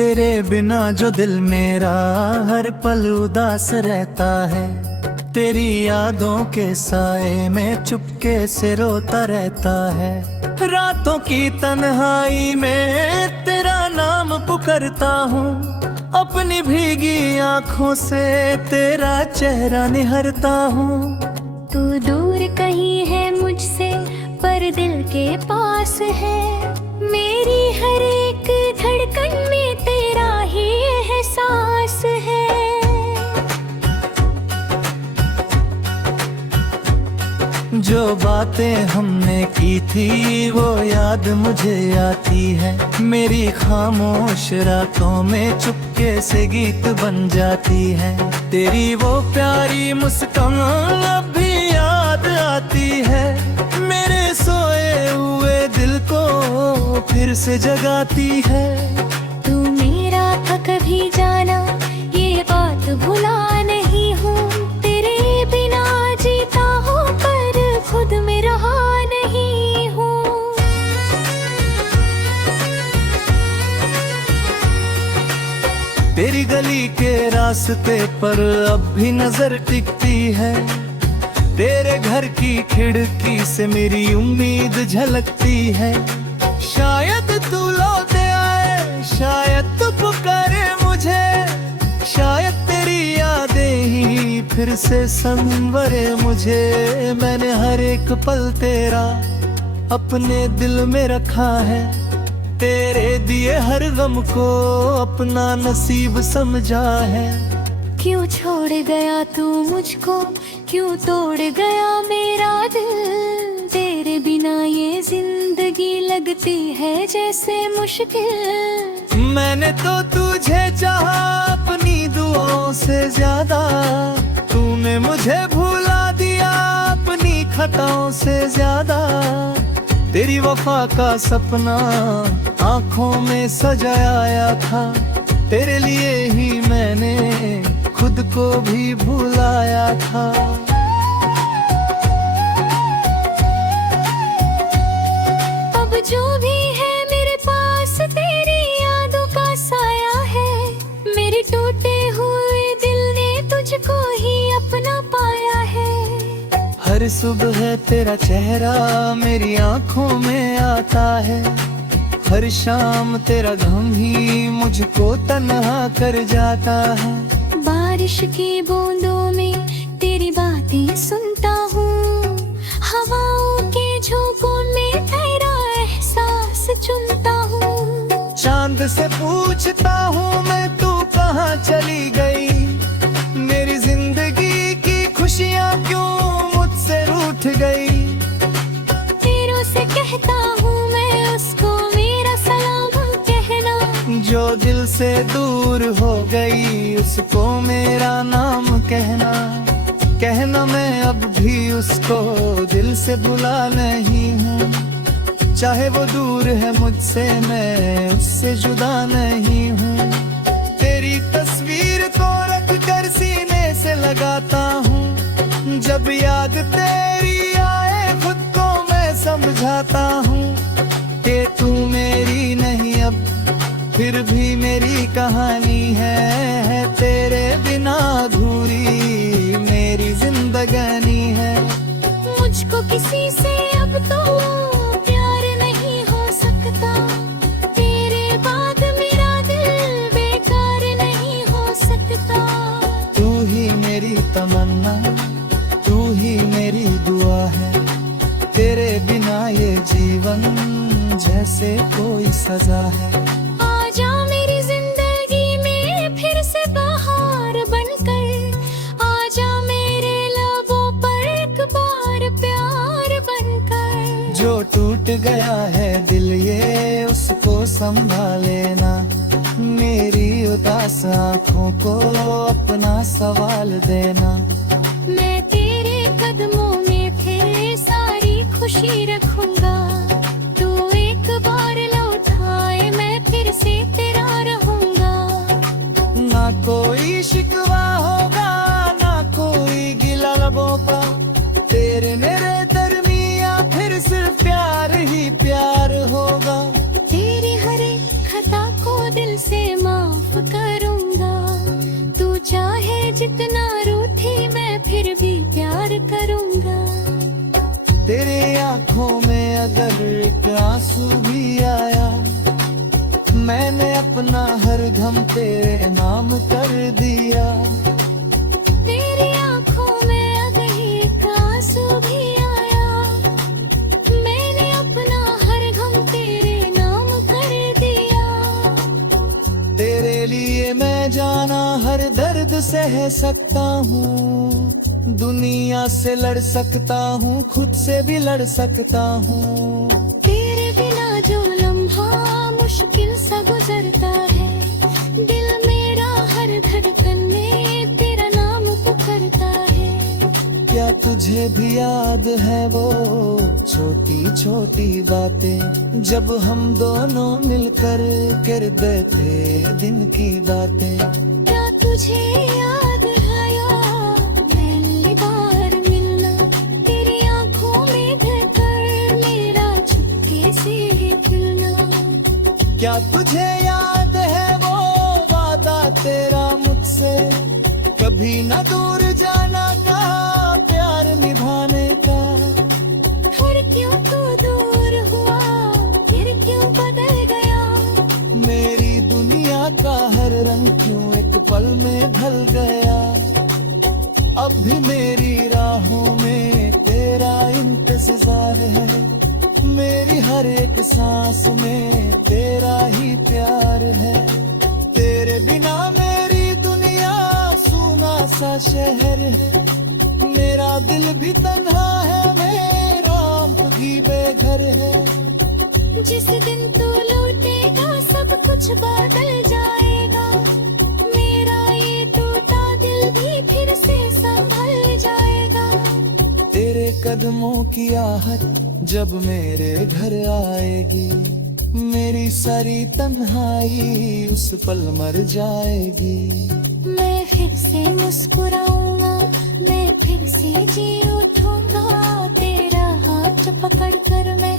तेरे बिना जो दिल मेरा हर पल उदास रहता है, तेरी यादों के साए में चुपके से रोता रहता है। रातों की तन्हाई में तेरा नाम पुकारता हूँ, अपनी भीगी आँखों से तेरा चेहरा निहारता हूँ। तू दूर कहीं है मुझसे पर दिल के पास है, मेरी हर एक धड़कन में तेरा ही एहसास है। जो बातें हमने की थी वो याद मुझे आती है, मेरी खामोश रातों में चुपके से गीत बन जाती है। तेरी वो प्यारी मुस्कान अब भी याद आती है, मेरे सोए हुए दिल को फिर से जगाती है। तू मेरा था कभी जाना, ये बात भुला नहीं हूँ, तेरे बिना जीता हूँ पर खुद में रहा नहीं हूँ। तेरी गली के रास्ते पर अब भी नजर टिकती है, तेरे घर की खिड़की से मेरी उम्मीद झलकती है। शायद तू लौट आए, शायद तू पुकारे मुझे, शायद तेरी यादें ही फिर से संवरे मुझे। मैंने हर एक पल तेरा अपने दिल में रखा है, तेरे दिए हर गम को अपना नसीब समझा है। क्यों छोड़ गया तू मुझको, क्यों तोड़ गया मेरा दिल, तेरे बिना ये जिंदगी लगती है जैसे मुश्किल। मैंने तो तुझे चाहा अपनी दुआओं से ज्यादा, तूने मुझे भुला दिया अपनी खताओं से ज्यादा। तेरी वफा का सपना आंखों में सजाया था, तेरे लिए ही मैंने खुद को भी भुलाया था। अब जो भी है मेरे पास तेरी यादों का साया है, मेरे टूटे हुए दिल ने तुझको ही अपना पाया है। हर सुबह तेरा चेहरा मेरी आंखों में आता है, हर शाम तेरा गम ही मुझको तन्हा कर जाता है। बारिश की बूंदों में तेरी बातें सुनता हूँ, हवाओं के झोंकों में तेरा एहसास चुनता हूँ। चांद से पूछता हूँ मैं तू कहाँ चली गई, मेरी जिंदगी की खुशियाँ क्यों मुझसे रूठ गई। तेरों से कहता हूँ मैं उसको मेरा सलाम कहना, जो दिल से दूर हो गई उसको मेरा नाम कहना। कहना मैं अब भी उसको दिल से बुला नहीं हूँ, चाहे वो दूर है मुझसे मैं उससे जुदा नहीं हूँ। तेरी तस्वीर को रख कर सीने से लगाता हूँ, जब याद तेरी आए खुद को मैं समझाता हूँ कि तू मेरी नहीं अब फिर भी मेरी कहानी है, तेरे बिना अधूरी मेरी जिंदगानी है। मुझको किसी से अब तो प्यार नहीं हो सकता, तेरे बाद मेरा दिल बेकार नहीं हो सकता। तू ही मेरी तमन्ना, तू ही मेरी दुआ है, तेरे बिना ये जीवन जैसे कोई सजा है। आजा मेरी जिंदगी में फिर से बहार बनकर, आजा मेरे लबों पर एक बार प्यार बनकर। जो टूट गया है दिल ये उसको संभाल लेना, मेरी उदास आँखों को अपना सवाल देना। मैं तेरे कदमों में फिर सारी खुशी रखूंगा, तू एक बार लौटाए मैं फिर से तेरा रहूंगा। ना कोई शिकवा होगा ना कोई गिला लबों का, तेरे मेरे दरमिया फिर सिर्फ प्यार ही प्यार होगा। तेरी हर एक खता को दिल से मान आंखों में अगर एक आंसू भी आया, मैंने अपना हर गम तेरे नाम कर दिया। तेरी आंखों में अगर एक आंसू भी आया, मैंने अपना हर गम तेरे नाम कर दिया। तेरे लिए मैं जाना हर दर्द सह सकता हूँ, दुनिया से लड़ सकता हूँ, खुद से भी लड़ सकता हूँ। तेरे बिना जो लम्हा मुश्किल सा गुजरता है, दिल मेरा हर धड़कन में तेरा नाम पुकारता है। क्या तुझे भी याद है वो छोटी छोटी बातें, जब हम दोनों मिलकर करते थे दिन की बातें। क्या तुझे याद है यार पहली बार मिलना, तेरी आंखों में देखकर मेरा चुपके से खिलना। क्या तुझे याद है वो वादा तेरा मुझसे, कभी न दूर जाना का, प्यार निभाने का। फिर क्यों तू दूर हुआ, फिर क्यों बदल गया। मेरी दुनिया का हर रंग क्यों एक पल में ढल गया। अब भी मेरी राहों में तेरा इंतजार है, मेरी हर एक सांस में तेरा ही प्यार है। तेरे बिना मेरी दुनिया सूना सा शहर है, मेरा दिल भी तन्हा है, मेरा भी बेघर है। जिस दिन तू लौटेगा सब कुछ बदल जाएगा, मेरा ये टूटा दिल भी फिर से संभल जाएगा। तेरे कदमों की आहट जब मेरे घर आएगी, मेरी सारी तन्हाई उस पल मर जाएगी। मैं फिर से मुस्कुराऊंगा, मैं फिर से जी उठूंगा, तेरा हाथ पकड़ कर मैं